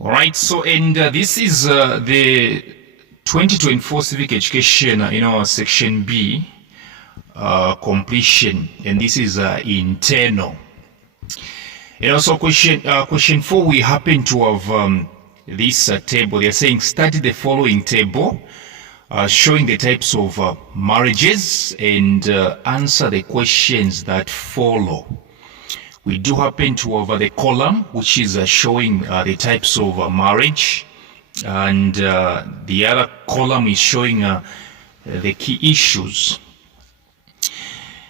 All right, so this is the 2024 Civic Education, Section B completion, and this is internal. So question 4, we happen to have this table. They're saying study the following table showing the types of marriages and answer the questions that follow. We do happen to have the column which is showing the types of marriage, and the other column is showing the key issues.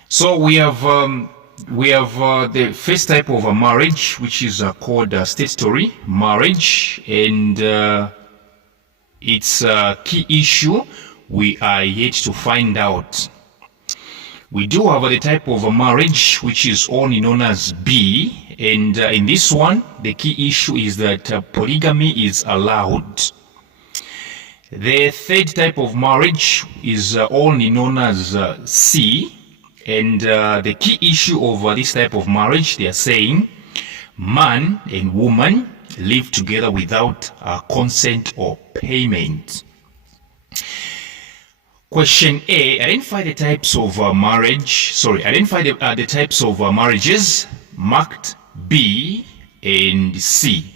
So we have the first type of a marriage, which is called statutory marriage, and its key issue we are yet to find out. We do have the type of a marriage which is only known as B, and in this one the key issue is that polygamy is allowed. The third type of marriage is only known as C, and the key issue of this type of marriage, they are saying man and woman live together without consent or payment. Question A, identify the types of identify the types of marriages marked B and C.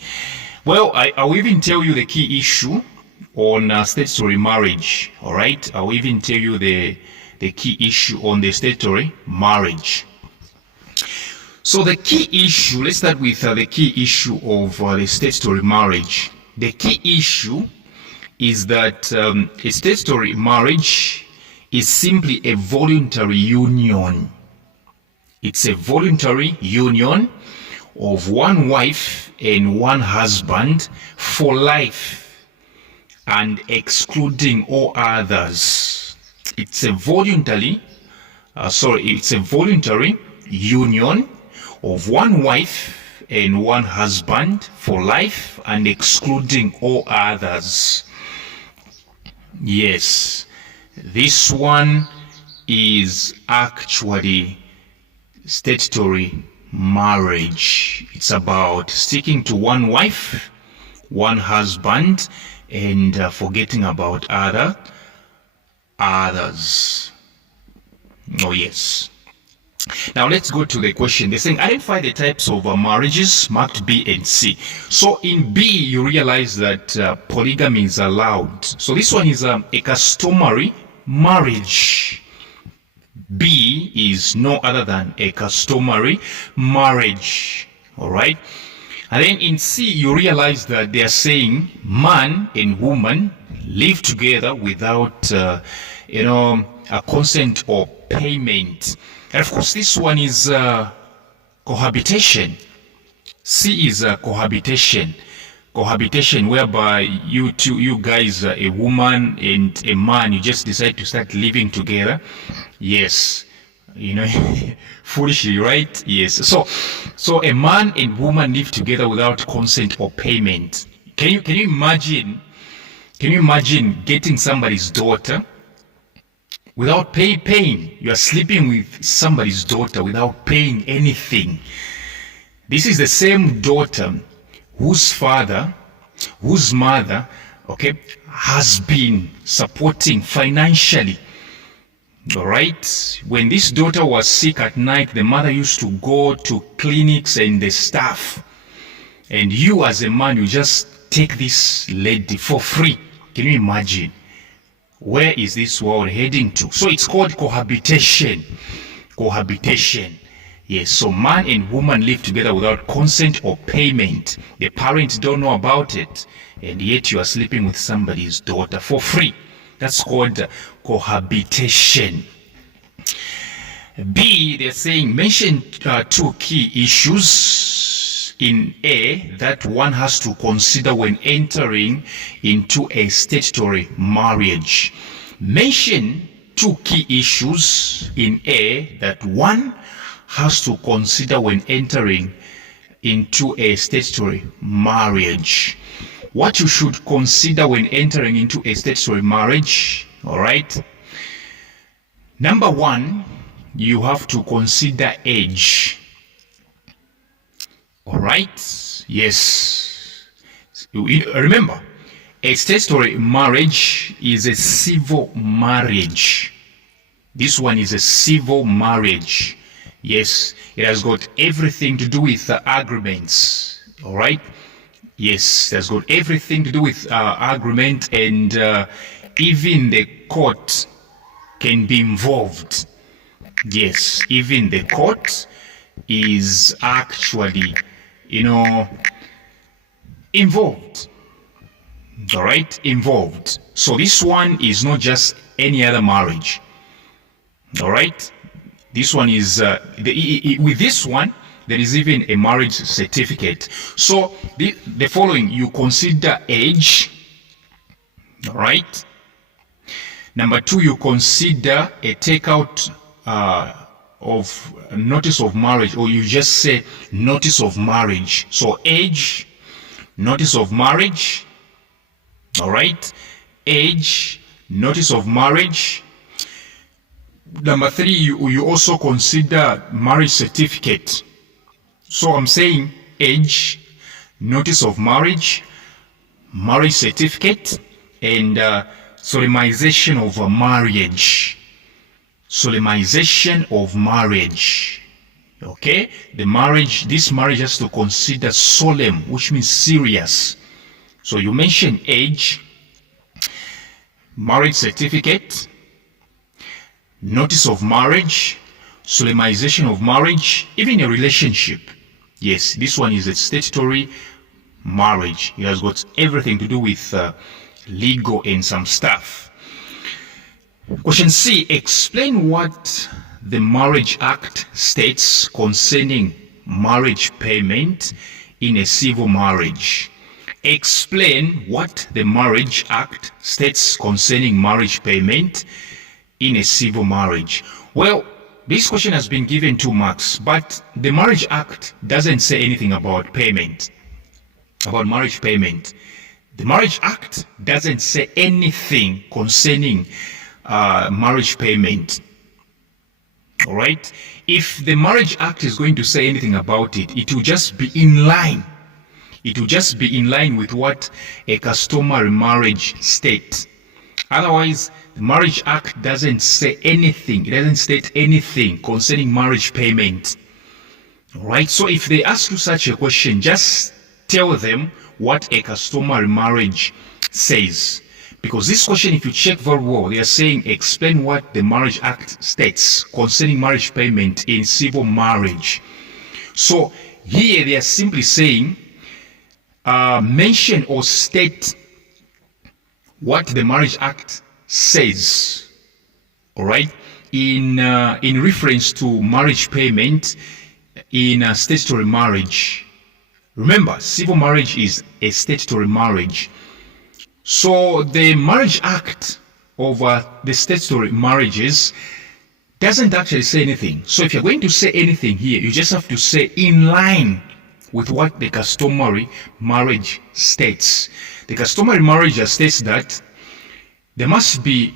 Well, I will even tell you the key issue on statutory marriage. All right, I will even tell you the key issue on the statutory marriage. So the key issue, let's start with the key issue of the statutory marriage. The key issue is that a statutory marriage is simply a voluntary union. It's a voluntary union of one wife and one husband for life and excluding all others. It's a voluntary union of one wife and one husband for life and excluding all others. Yes, this one is actually statutory marriage. It's about sticking to one wife, one husband, and forgetting about others. Oh yes. Now let's go to the question. They're saying identify the types of marriages marked B and C. So in B, you realize that polygamy is allowed. So this one is a customary marriage. B is no other than a customary marriage. All right. And then in C, you realize that they are saying man and woman live together without, a consent or payment. And of course, this one is cohabitation. C is cohabitation. Cohabitation, whereby you guys, a woman and a man, you just decide to start living together. Yes, foolishly, right? Yes. So a man and woman live together without consent or payment. Can you imagine? Can you imagine getting somebody's daughter without paying? You are sleeping with somebody's daughter without paying anything. This is the same daughter whose mother, has been supporting financially. All right. When this daughter was sick at night, the mother used to go to clinics and the staff. And you as a man, you just take this lady for free. Can you imagine? Where is this world heading to? So it's called cohabitation. Cohabitation. Yes, so man and woman live together without consent or payment. The parents don't know about it, and yet you are sleeping with somebody's daughter for free. That's called cohabitation. B, they're saying mention two key issues in A that one has to consider when entering into a statutory marriage. Mention two key issues in A that one has to consider when entering into a statutory marriage. What you should consider when entering into a statutory marriage, all right? Number one, you have to consider age. All right? Yes. Remember, a statutory marriage is a civil marriage. This one is a civil marriage. Yes, it has got everything to do with agreements. All right. Yes, it has got everything to do with agreement, and even the court can be involved. Yes, even the court is actually, involved. All right, involved. So this one is not just any other marriage. All right, this one is with this one there is even a marriage certificate. So the following, you consider age. All right. Number 2, you consider a takeout of notice of marriage, or you just say notice of marriage. So age, notice of marriage. All right, age, notice of marriage. Number 3, you also consider marriage certificate. So I'm saying age, notice of marriage, marriage certificate, and solemnization of a marriage. Solemnization of marriage. Okay, this marriage has to consider solemn, which means serious. So you mention age, marriage certificate, notice of marriage, solemnization of marriage, even a relationship. Yes, this one is a statutory marriage. It has got everything to do with legal and some stuff. Question C, explain what the Marriage Act states concerning marriage payment in a civil marriage. Explain what the Marriage Act states concerning marriage payment in a civil marriage. Well, this question has been given 2 marks, but the Marriage Act doesn't say anything about payment, about marriage payment. The Marriage Act doesn't say anything concerning marriage payment. All right? If the Marriage Act is going to say anything about it, it will just be in line. It will just be in line with what a customary marriage states. Otherwise, the Marriage Act doesn't say anything. It doesn't state anything concerning marriage payment. All right? So if they ask you such a question, just tell them what a customary marriage says. Because this question, if you check very well, they are saying explain what the Marriage Act states concerning marriage payment in civil marriage. So here they are simply saying mention or state what the Marriage Act says, all right, in reference to marriage payment in a statutory marriage. Remember, civil marriage is a statutory marriage. So the Marriage Act of the statutory marriages doesn't actually say anything. So if you're going to say anything here, you just have to say in line with what the customary marriage states. The customary marriage states that there must be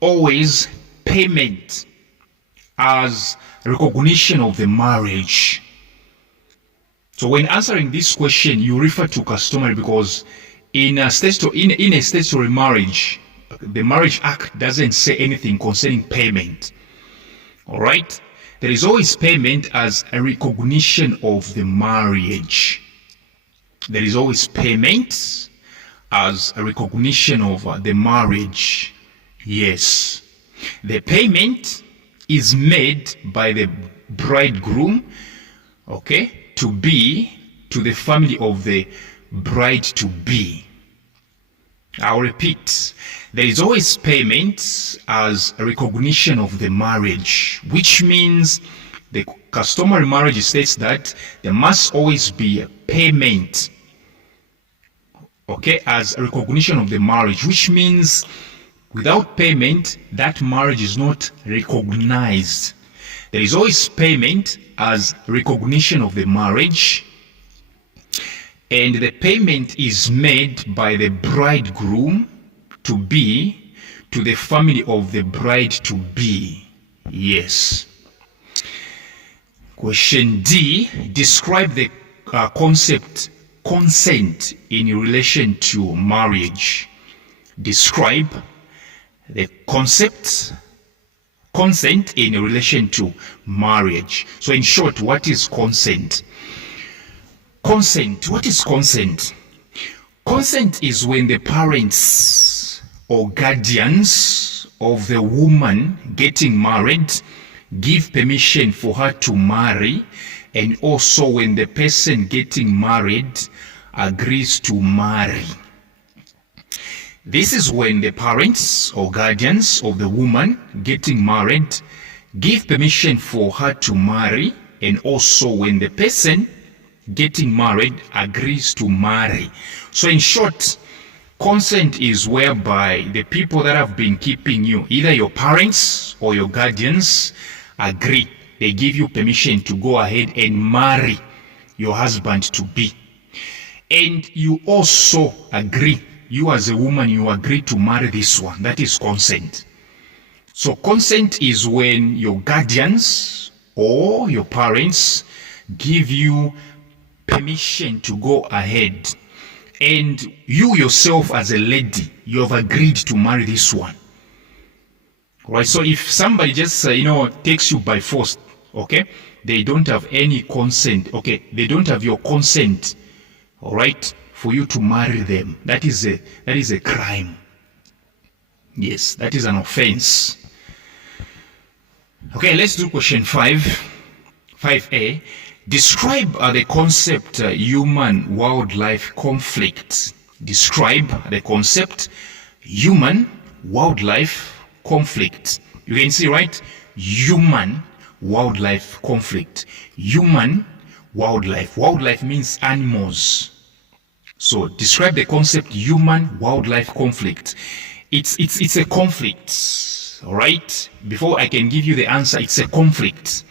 always payment as recognition of the marriage. So when answering this question, you refer to customary because in a statutory marriage, the Marriage Act doesn't say anything concerning payment. All right? There is always payment as a recognition of the marriage. There is always payment as a recognition of the marriage. Yes. The payment is made by the bridegroom, okay, to the family of the bride to be. I'll repeat. There is always payment as a recognition of the marriage, which means the customary marriage states that there must always be a payment, okay, as a recognition of the marriage, which means without payment, that marriage is not recognized. There is always payment as recognition of the marriage, and the payment is made by the bridegroom to be to the family of the bride to be. Yes. Question D, describe the concept consent in relation to marriage. Describe the concept consent in relation to marriage. So in short, what is consent? Consent. What is consent? Consent is when the parents or guardians of the woman getting married give permission for her to marry, and also when the person getting married agrees to marry. This is when the parents or guardians of the woman getting married give permission for her to marry, and also when the person getting married agrees to marry. So in short, consent is whereby the people that have been keeping you, either your parents or your guardians, agree. They give you permission to go ahead and marry your husband to be. And you also agree, you as a woman, you agree to marry this one. That is consent. So consent is when your guardians or your parents give you permission to go ahead, and you yourself as a lady, you have agreed to marry this one. Right? So if somebody just takes you by force, okay, they don't have any consent, okay, they don't have your consent, all right, for you to marry them. That is a crime. Yes, that is an offense. Okay, let's do question 5A. Describe the concept human-wildlife conflict. Describe the concept human-wildlife conflict. You can see, right? Human-wildlife conflict. Human-wildlife. Wildlife means animals. So describe the concept human-wildlife conflict. It's a conflict, all right? Before I can give you the answer, it's a conflict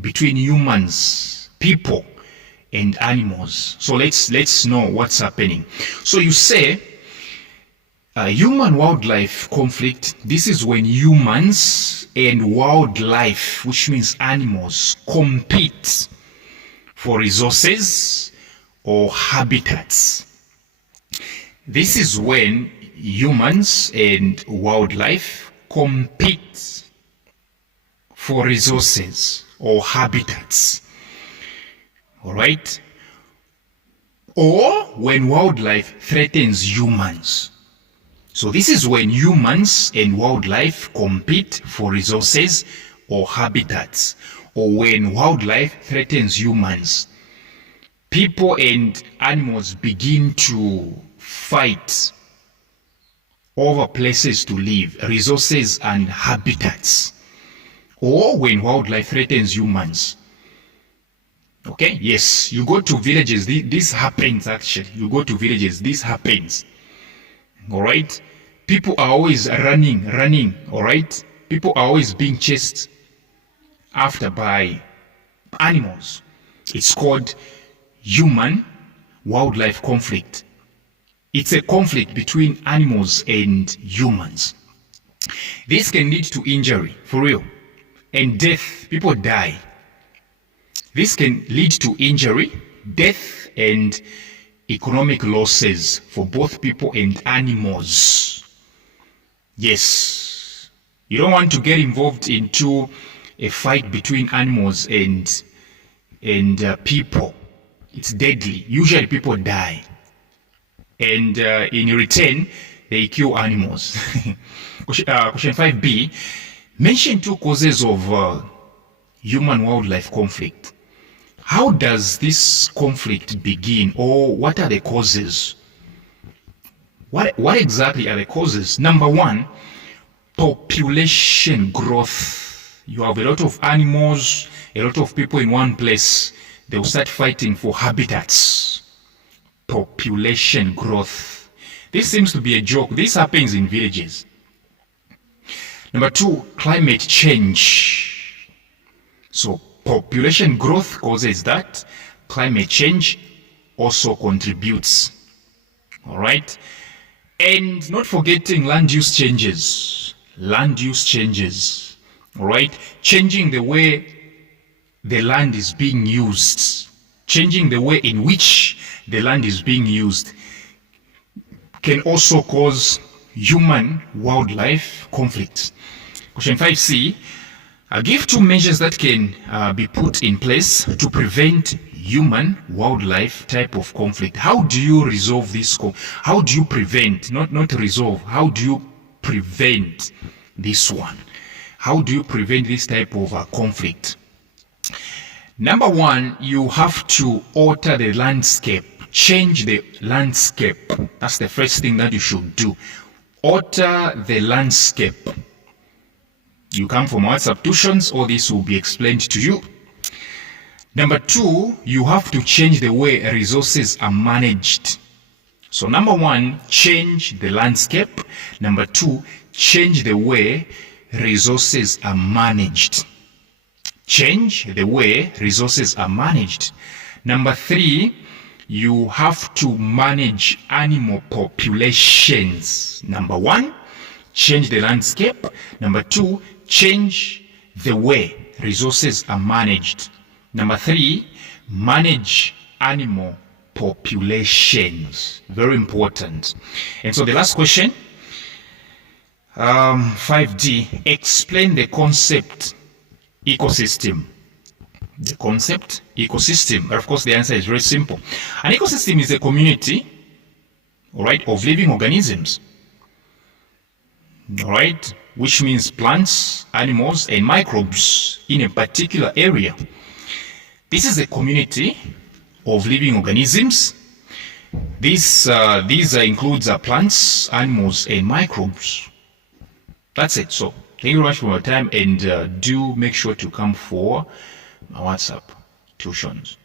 between humans, people, and animals. So let's know what's happening. So you say human-wildlife conflict. This is when humans and wildlife, which means animals, compete for resources or habitats. This is when humans and wildlife compete for resources or habitats. All right? Or when wildlife threatens humans. So this is when humans and wildlife compete for resources or habitats, or when wildlife threatens humans. People and animals begin to fight over places to live, resources and habitats, or when wildlife threatens humans. Okay, yes, you go to villages, this happens actually. You go to villages, this happens. All right, people are always running, all right? People are always being chased after by animals. It's called human-wildlife conflict. It's a conflict between animals and humans. This can lead to injury, for real, and death. People die. This can lead to injury, death, and economic losses for both people and animals. Yes, you don't want to get involved into a fight between animals and people. It's deadly. Usually people die, and in return they kill animals. Question 5B. Mention 2 causes of human-wildlife conflict. How does this conflict begin, or what are the causes? What exactly are the causes? Number 1, population growth. You have a lot of animals, a lot of people in one place. They will start fighting for habitats. Population growth. This seems to be a joke. This happens in villages. Number 2, climate change. So population growth causes that. Climate change also contributes. All right? And not forgetting land use changes. Land use changes. All right? Changing the way the land is being used. Changing the way in which the land is being used can also cause human-wildlife conflict. Question 5C, give two measures that can be put in place to prevent human-wildlife type of conflict. How do you resolve this? How do you prevent, not resolve, how do you prevent this one? How do you prevent this type of conflict? Number one, you have to alter the landscape. Change the landscape. That's the first thing that you should do. Alter the landscape. You come from our substitutions, all this will be explained to you. Number two, you have to change the way resources are managed. So number one, change the landscape. Number two, change the way resources are managed. Change the way resources are managed. Number three, you have to manage animal populations. Number one, change the landscape. Number two, change the way resources are managed. Number three, manage animal populations. Very important. And so the last question, 5D, explain the concept ecosystem. The concept ecosystem. But of course, the answer is very simple. An ecosystem is a community, all right, of living organisms, all right, which means plants, animals, and microbes in a particular area. This is a community of living organisms. These includes plants, animals, and microbes. That's it. So thank you very much for your time, and do make sure to come for my WhatsApp tuitions.